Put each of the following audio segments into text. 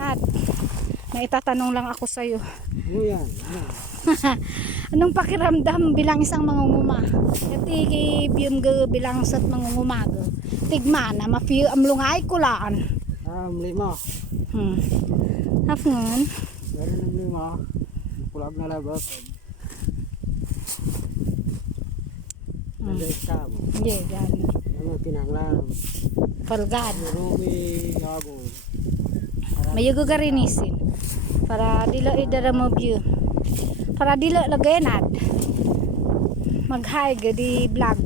Nat, may itatanong lang ako sa'yo. Ano yan? Anong pakiramdam bilang isang mangunguma? Iti biyong bilang sat mangunguma. Tigmana, mafiyo amlungay kulaan. Lima. Hapngon. Meron ng lima. Pulag na labas. Nag-estab. Yeah, yan. Ano kinanglan. Palgad. Rumi gago. Mayugo garinisin. Para dilo idara mo view. Para dilo lagenad. Mag-hi di vlog.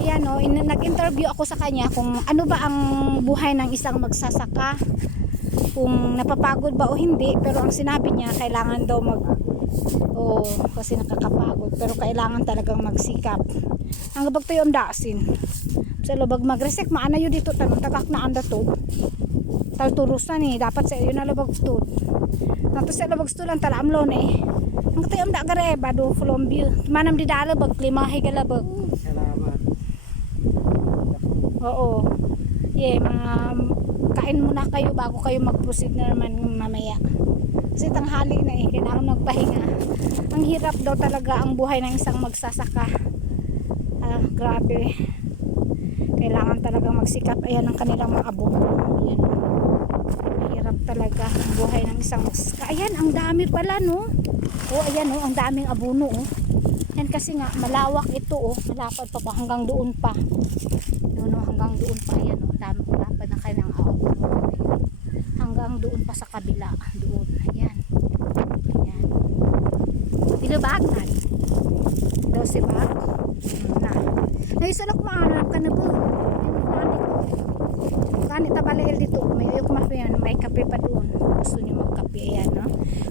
Ayan o, nag-interview ako sa kanya kung ano ba ang buhay ng isang magsasaka. Kung napapagod ba o hindi. Pero ang sinabi niya, kailangan daw kasi nakakapagod. Pero kailangan talagang magsikap. Ang gabag tayo ang dasin. Sa lubag magresek, maana yun dito. Tagak na anda to. Talturusan eh. Dapat sa iyo na lubag to. Nato sa lubag to lang talaamlon eh. Ang tayo ang dagare ba do Colombia. Manam di dalabag, limahay galabag. Salamat. Oo. Yeah, mga kain muna kayo bago kayo mag-proceed na naman mamaya. Kasi tanghali na eh, kailangan magpahinga. Ang hirap daw talaga ang buhay ng isang magsasaka. Grabe. Kailangan talaga magsikap. Ayan ang kanilang mga abono. Ayan. Mahirap talaga ang buhay ng isang magsasaka. Ayan, ang dami pala no. Oh, ayan oh, ang daming abono oh. Yan kasi nga malawak ito oh, malapad pa po hanggang doon pa. No, hanggang doon pa yan oh, dami malapad na kanilang abono. Hanggang doon pa sa kabila, doon. Ayan. Ayan. Dilubag daw si Bag. Na. Naisalok maanap ka na po. Kanit tabaleel dito. May ayok mafiyan, may kape pa doon. Gusto niyo magkape, ayan, no?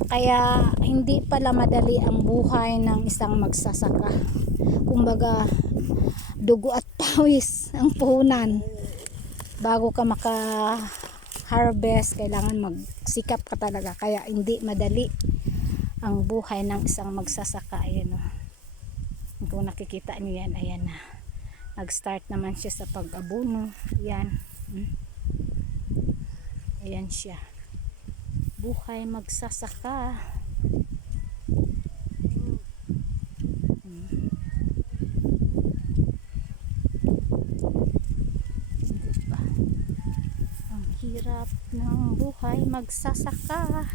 Kaya hindi pala madali ang buhay ng isang magsasaka. Kumbaga, dugo at pawis ang puhunan. Bago ka harvest, kailangan magsikap ka talaga. Kaya hindi madali ang buhay ng isang magsasaka. Ayan o. Kung nakikita niyo yan, ayan na. Nag-start naman siya sa pag-abono. Ayan. Ayan siya. Buhay magsasaka. Diba? Ang hirap ng buhay magsasaka.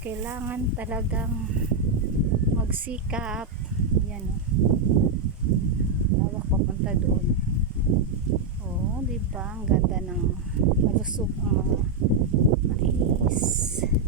Kailangan talagang magsikap. Yan o. Lawak papunta doon. Oh, diba? Ang ganda ng malusog ang mga